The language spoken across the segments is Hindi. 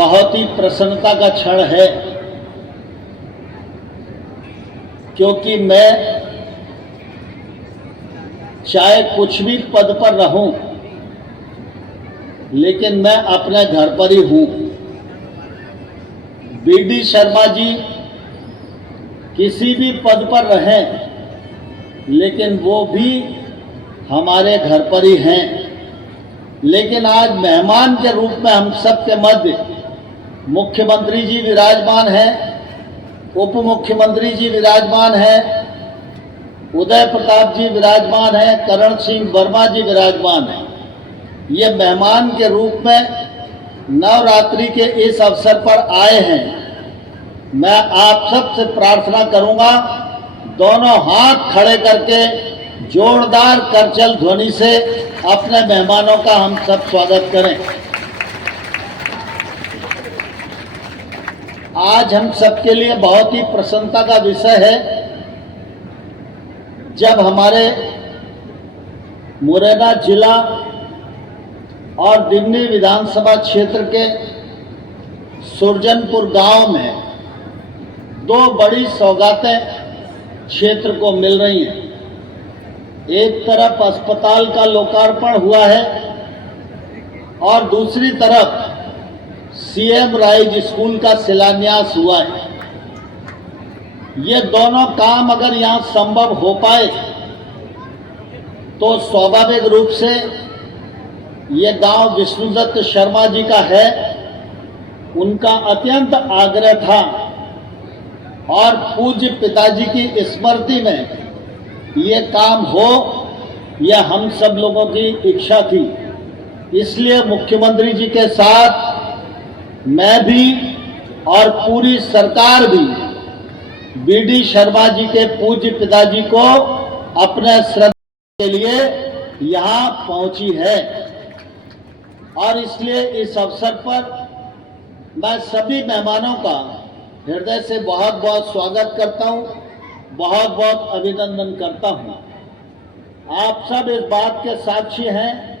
बहुत ही प्रसन्नता का क्षण है, क्योंकि मैं चाहे कुछ भी पद पर रहूं, लेकिन मैं अपने घर पर ही हूं। बीडी शर्मा जी किसी भी पद पर रहें, लेकिन वो भी हमारे घर पर ही हैं। लेकिन आज मेहमान के रूप में हम सबके मध्य मुख्यमंत्री जी विराजमान हैं, उप मुख्यमंत्री जी विराजमान हैं, उदय प्रताप जी विराजमान हैं, करण सिंह वर्मा जी विराजमान हैं। ये मेहमान के रूप में नवरात्रि के इस अवसर पर आए हैं। मैं आप सबसे प्रार्थना करूंगा, दोनों हाथ खड़े करके जोरदार करचल ध्वनि से अपने मेहमानों का हम सब स्वागत करें। आज हम सबके लिए बहुत ही प्रसन्नता का विषय है, जब हमारे मुरैना जिला और दिमनी विधानसभा क्षेत्र के सुरजनपुर गांव में दो बड़ी सौगातें क्षेत्र को मिल रही हैं। एक तरफ अस्पताल का लोकार्पण हुआ है और दूसरी तरफ सीएम राइज स्कूल का शिलान्यास हुआ है। ये दोनों काम अगर यहाँ संभव हो पाए तो स्वाभाविक रूप से ये गांव विष्णुदत्त शर्मा जी का है। उनका अत्यंत आग्रह था और पूज्य पिताजी की स्मृति में ये काम हो, यह हम सब लोगों की इच्छा थी। इसलिए मुख्यमंत्री जी के साथ मैं भी और पूरी सरकार भी बीडी शर्मा जी के पूज्य पिताजी को अपने श्रद्धा के लिए यहाँ पहुंची है। और इसलिए इस अवसर पर मैं सभी मेहमानों का हृदय से बहुत बहुत स्वागत करता हूं, बहुत बहुत अभिनंदन करता हूं। आप सब इस बात के साक्षी हैं,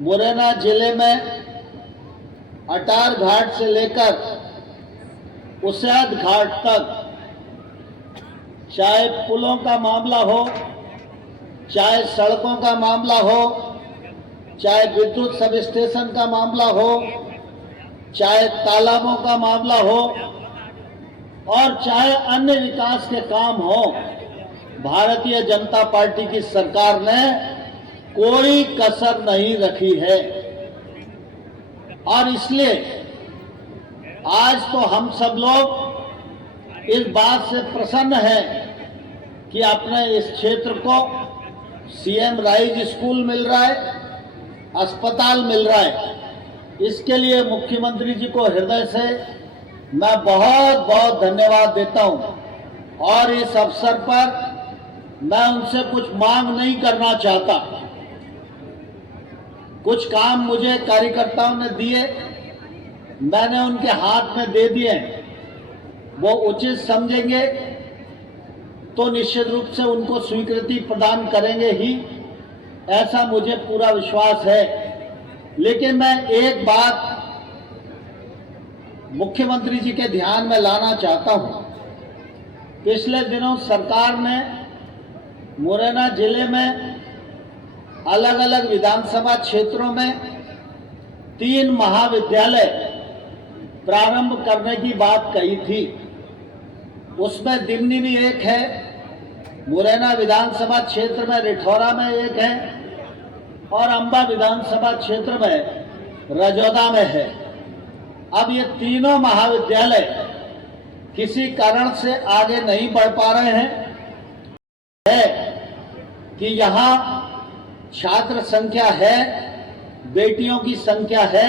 मुरैना जिले में अटार घाट से लेकर उस्याद घाट तक, चाहे पुलों का मामला हो, चाहे सड़कों का मामला हो, चाहे विद्युत सब स्टेशन का मामला हो, चाहे तालाबों का मामला हो और चाहे अन्य विकास के काम हो, भारतीय जनता पार्टी की सरकार ने कोई कसर नहीं रखी है। और इसलिए आज तो हम सब लोग इस बात से प्रसन्न हैं कि अपने इस क्षेत्र को सीएम राइज स्कूल मिल रहा है, अस्पताल मिल रहा है। इसके लिए मुख्यमंत्री जी को हृदय से मैं बहुत बहुत धन्यवाद देता हूं। और इस अवसर पर मैं उनसे कुछ मांग नहीं करना चाहता। कुछ काम मुझे कार्यकर्ताओं ने दिए, मैंने उनके हाथ में दे दिए। वो उचित समझेंगे तो निश्चित रूप से उनको स्वीकृति प्रदान करेंगे ही, ऐसा मुझे पूरा विश्वास है। लेकिन मैं एक बात मुख्यमंत्री जी के ध्यान में लाना चाहता हूं। पिछले दिनों सरकार ने मुरैना जिले में अलग अलग विधानसभा क्षेत्रों में 3 महाविद्यालय प्रारंभ करने की बात कही थी। उसमें दिमनी में एक है, मुरैना विधानसभा क्षेत्र में रिठौरा में एक है और अंबा विधानसभा क्षेत्र में रजौदा में है। अब ये तीनों महाविद्यालय किसी कारण से आगे नहीं बढ़ पा रहे हैं, है कि यहाँ छात्र संख्या है, बेटियों की संख्या है,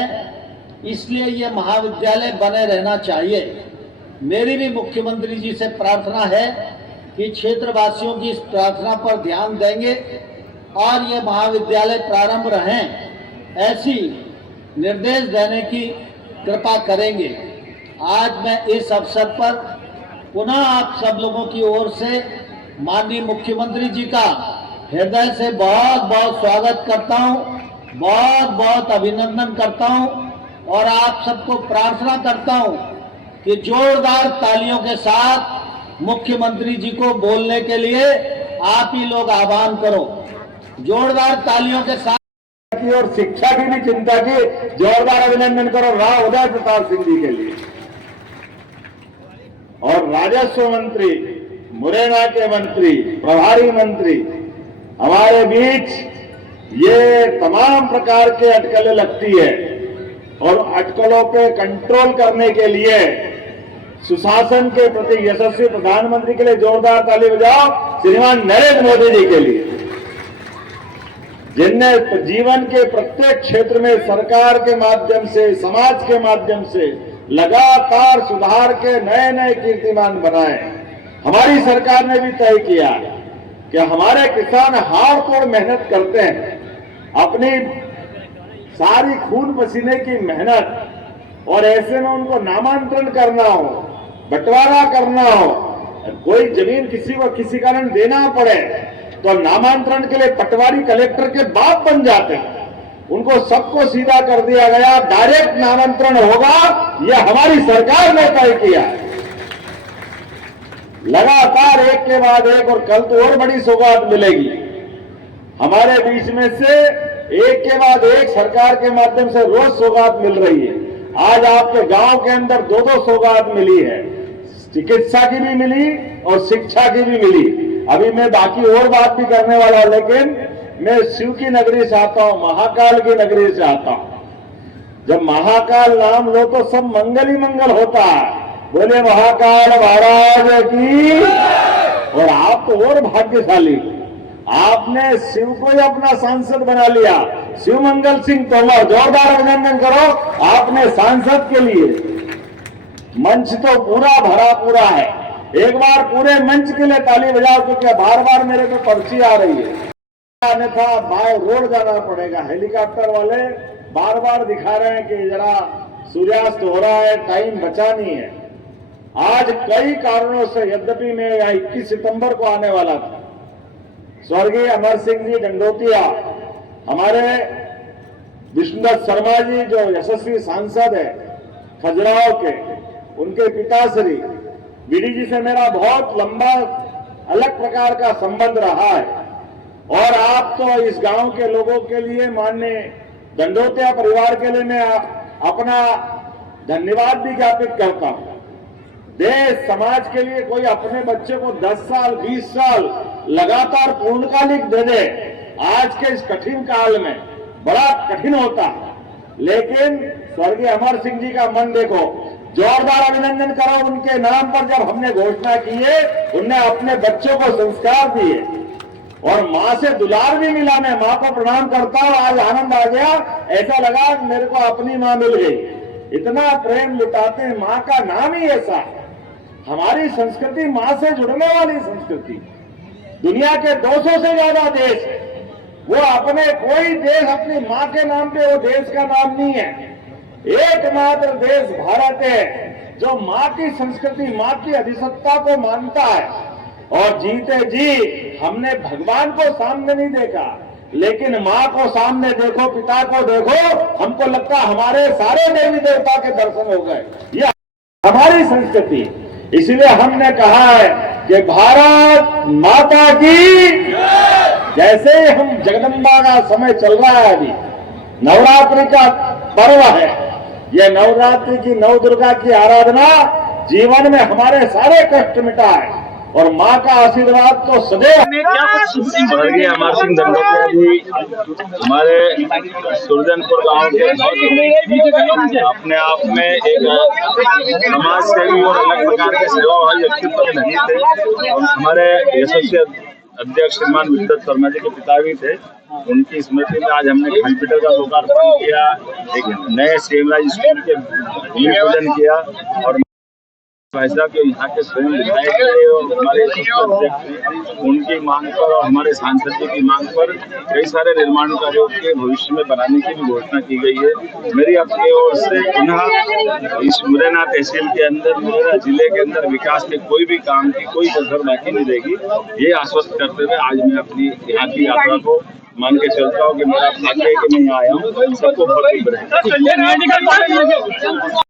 इसलिए ये महाविद्यालय बने रहना चाहिए। मेरी भी मुख्यमंत्री जी से प्रार्थना है कि क्षेत्रवासियों की इस प्रार्थना पर ध्यान देंगे और ये महाविद्यालय प्रारंभ रहें, ऐसी निर्देश देने की कृपा करेंगे। आज मैं इस अवसर पर पुनः आप सब लोगों की ओर से माननीय मुख्यमंत्री जी का हृदय से बहुत बहुत स्वागत करता हूं, बहुत बहुत अभिनंदन करता हूं और आप सबको प्रार्थना करता हूं कि जोरदार तालियों के साथ मुख्यमंत्री जी को बोलने के लिए आप ही लोग आह्वान करो। जोरदार तालियों के साथ की और शिक्षा की भी चिंता की। जोरदार अभिनंदन करो राव उदय प्रताप सिंह जी के लिए। और राजस्व मंत्री, मुरैना के मंत्री, प्रभारी मंत्री हमारे बीच ये तमाम प्रकार के अटकलें लगती है और अटकलों पे कंट्रोल करने के लिए सुशासन के प्रति यशस्वी प्रधानमंत्री के लिए जोरदार ताली बजाओ श्रीमान नरेंद्र मोदी जी के लिए, जिनने जीवन के प्रत्येक क्षेत्र में सरकार के माध्यम से, समाज के माध्यम से लगातार सुधार के नए नए कीर्तिमान बनाए। हमारी सरकार ने भी तय किया कि हमारे किसान हाड़ तोड़ मेहनत करते हैं, अपनी सारी खून पसीने की मेहनत, और ऐसे में उनको नामांतरण करना हो, बंटवारा करना हो, कोई जमीन किसी को किसी कारण देना पड़े तो नामांतरण के लिए पटवारी कलेक्टर के बाप बन जाते हैं। उनको सबको सीधा कर दिया गया, डायरेक्ट नामांतरण होगा, यह हमारी सरकार ने तय किया। लगातार एक के बाद एक, और कल तो और बड़ी सौगात मिलेगी। हमारे बीच में से एक के बाद एक सरकार के माध्यम से रोज सौगात मिल रही है। आज आपके गांव के अंदर दो दो सौगात मिली है, चिकित्सा की भी मिली और शिक्षा की भी मिली। अभी मैं बाकी और बात भी करने वाला, लेकिन मैं शिव की नगरी से आता हूं, महाकाल की नगरी से आता हूं। जब महाकाल नाम लो तो सब मंगल ही मंगल होता है। बोले महाकाल महाराज की। और आप तो और भाग्यशाली, आपने शिव को ही अपना सांसद बना लिया। शिव मंगल सिंह तोमर, जोरदार अभिनंदन करो आपने सांसद के लिए। मंच तो पूरा भरा पूरा है, एक बार पूरे मंच के लिए ताली बजाओ, क्योंकि बार बार मेरे को पर्ची आ रही है। अन्यथा बाय रोड जाना पड़ेगा। हेलीकॉप्टर वाले बार बार दिखा रहे हैं कि जरा सूर्यास्त हो रहा है, टाइम बचा नहीं है। आज कई कारणों से, यद्यपि मैं 21 सितंबर को आने वाला था, स्वर्गीय अमर सिंह जी दंडोतिया, हमारे विष्णुदत्त शर्मा जी जो यशस्वी सांसद है खजुराहो के, उनके पिताश्री बीडी जी से मेरा बहुत लंबा अलग प्रकार का संबंध रहा है। और आप तो इस गांव के लोगों के लिए, माननीय दंडोतिया परिवार के लिए मैं अपना धन्यवाद भी ज्ञापित करता हूं। देश समाज के लिए कोई अपने बच्चे को 10 साल 20 साल लगातार पूर्णकालिक दे दे, आज के इस कठिन काल में बड़ा कठिन होता है। लेकिन स्वर्गीय अमर सिंह जी का मन देखो, जोरदार अभिनंदन करो उनके नाम पर। जब हमने घोषणा की है, उनने अपने बच्चों को संस्कार दिए और मां से दुलार भी मिला। मैं मां को प्रणाम करता हूं, आज आनंद आ गया, ऐसा लगा मेरे को अपनी मां मिल गई। इतना प्रेम लुटाते हैं, मां का नाम ही ऐसा है। हमारी संस्कृति मां से जुड़ने वाली संस्कृति। दुनिया के 200 से ज्यादा देश, वो अपने कोई देश अपनी मां के नाम पे वो देश का नाम नहीं है। एकमात्र देश भारत है जो मां की संस्कृति, मां की अधिसत्ता को मानता है। और जीते जी हमने भगवान को सामने नहीं देखा, लेकिन मां को सामने देखो, पिता को देखो, हमको लगता हमारे सारे देवी देवता के दर्शन हो गए। यह हमारी संस्कृति। इसलिए हमने कहा है कि भारत माता की। जैसे हम जगदम्बा का समय चल रहा है, अभी नवरात्रि का पर्व है, यह नवरात्रि की नव दुर्गा की आराधना जीवन में हमारे सारे कष्ट मिटाए और माँ का आशीर्वाद तो सदैव। स्वर्गीय अमर सिंह दंडोतिया जी हमारे सुरजनपुर गांव के अपने आप में एक समाज सेवी और अलग प्रकार के सेवाभावी व्यक्तित्व के धनी थे। हमारे यशस्वी अध्यक्ष श्रीमान विष्णुदत्त शर्मा जी के पिता भी थे। उनकी स्मृति में आज हमने हॉस्पिटल का लोकार्पण किया, एक नए सेमराज स्कूल के भूमि पूजन किया और भाई साहब के यहाँ के स्वयं विधायक और हमारे अध्यक्ष उनकी मांग पर और हमारे सांसद जी की मांग पर कई सारे निर्माण कार्यों के भविष्य में बनाने की भी घोषणा की गई है। मेरी अपनी ओर से पुनः इस मुरैना तहसील के अंदर, मुरैना जिले के अंदर विकास के कोई भी काम की कोई कसर बाकी नहीं रहेगी, ये आश्वस्त करते हुए आज मैं अपनी यहाँ की यात्रा को मान के चलता हूँ कि मेरा भाग्य है कि मैं यहाँ आया हूँ। सबको बहुत